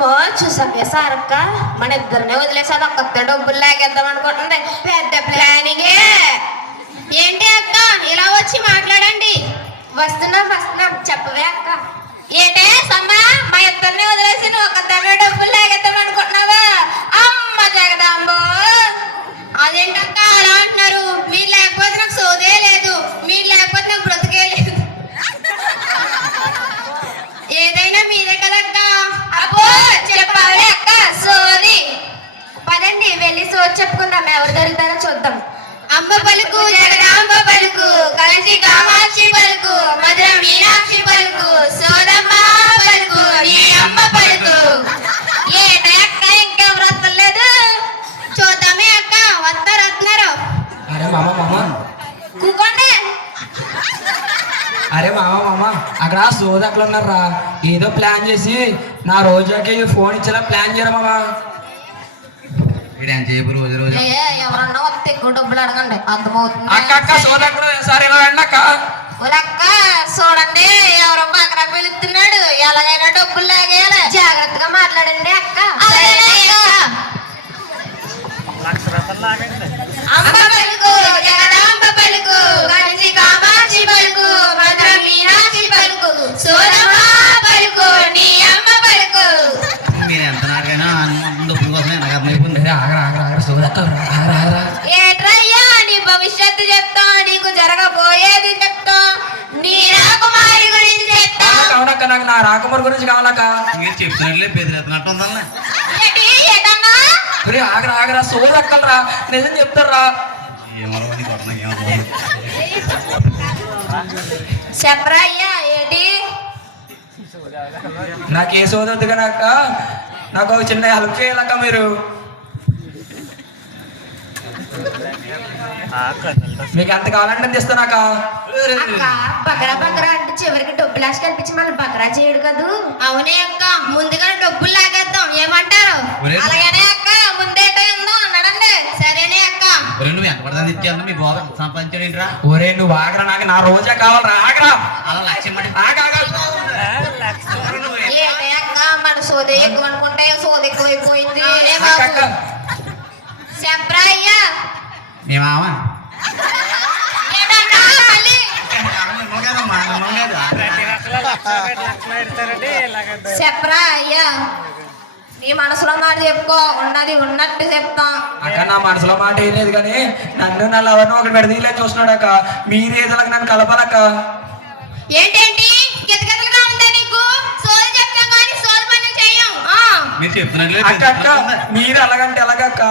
అమ్మో చూసాకే సారక్క మన ఇద్దరిని వదిలేసాది ఒక్కొక్క డబ్బులు లాగేద్దాం అనుకుంటుంది. పెద్ద ప్లానింగే ఏంటి అక్క? ఇలా వచ్చి మాట్లాడండి. వస్తున్నాం వస్తున్నాం. చెప్పవే అక్క. ఏంటే సమ్మా మా ఇద్దరిని వదిలేసి నువ్వు ఒక్కదాన్ని డబ్బులు లాగేద్దాం అనుకుంటున్నావా? అమ్మ జగదాంబో. అదేంటక్క అలా అంటున్నారు? మీరు లేకపోతే నాకు సోదే లేదు. మీరు లేకపోతే చెప్పుకుందాం ఎవరు దొరుకుతారో చూద్దాం. అంబ పలుకు జగదాంబ పలుకు కలిసి కామాక్షి పలుకు మధుర మీనాక్షి పలుకు సోదమ్మ పలుకు నీ అమ్మ పలుకు. ఏంటే అక్క ఇంకెవరు వస్తలేదు చూద్దామే అక్క వస్తారు వస్తున్నారు. అరే మామ మామ. కూకోండి. అరే మామ మామ అక్కడ సోది అక్కడ ఉన్నారా ఏదో ప్లాన్ చేసి నా రోజాకి ఫోన్ ఇచ్చేలా ప్లాన్ చేయరా మామ? వీడు ఎంత చేయబో రోజు రోజు? ఏ ఎవరన్నా వస్తే ఎక్కువ డబ్బులు అడగండి. అర్థమవుతుంది? అక్క అక్క సోది అక్కడ సరే ఇలా అక్క. చూడండి ఎవరో బకరా పిలుస్తున్నాడు. ఎలాగైనా డబ్బులు లాగేయాలి. జాగ్రత్తగా మాట్లాడండి అక్క. ఏట్రయ్యా నీ భవిష్యత్తు చెప్తా నీకు జరగబోయేది చెప్తా నీ రాకుమారి గురించి చెప్తా. అవునక్క, నాకు నా రాకుమార్ గురించి కావాలక్క. మీరు ఒరే ఆగరా ఆగరా సోది అక్కలరా నిజం చెప్తారా నీకు చెప్పరా అయ్యా ఏంటి? నాకు చిన్న హెల్ప్ చేయాలక్క మీరు. మీకు ఎంత కావాలంటే అంత ఇస్తానక్క అక్క. బకరా బకరా అంటే చివరికి డబ్బులు లాస్ట్ కనిపించి మళ్ళీ బకరా చేయడు కదూ? అవునే అక్క ముందుగా డబ్బులు లాగేద్దాం. ఏమంటారు? అలాగనే అక్క ముందేటో ఏందో అన్నాడండి. సరేనే అక్క. ఒరే నువ్వు ఎంత పడతా ఇచ్చేందుకు మీ బాబు సంపాదించాడు ఏంట్రా ఒరే నువ్వు ఆగరా నాకు నా రోజే కావాలరా. ఆగరా. అలా లక్ష్యం మన సోదే ఎక్కువ అనుకుంటే సోది ఎక్కువైపోయింది. ఏ అక్క. బాబు చెప్పరా అయ్యా నీ మనసులో మాట చెప్పుకో. ఉన్నది ఉన్నట్టు చెప్తాం. అక్క నా మనసులో మాట ఏం లేదు కానీ నన్ను నా లవర్ను ఒకటి విడదీయలే చూస్తున్నాడు అక్క. మీరేదలకు నన్ను కలపాలక్క. ఏంటేంటి? కితకితలుగా ఉందా నీకు? సోది చెప్తాం కానీ సోది పని చెయ్యం ఆ. మీరు చెప్తున్నట్లే అక్క అక్క మీరు అలాగంటే ఎలాగక్క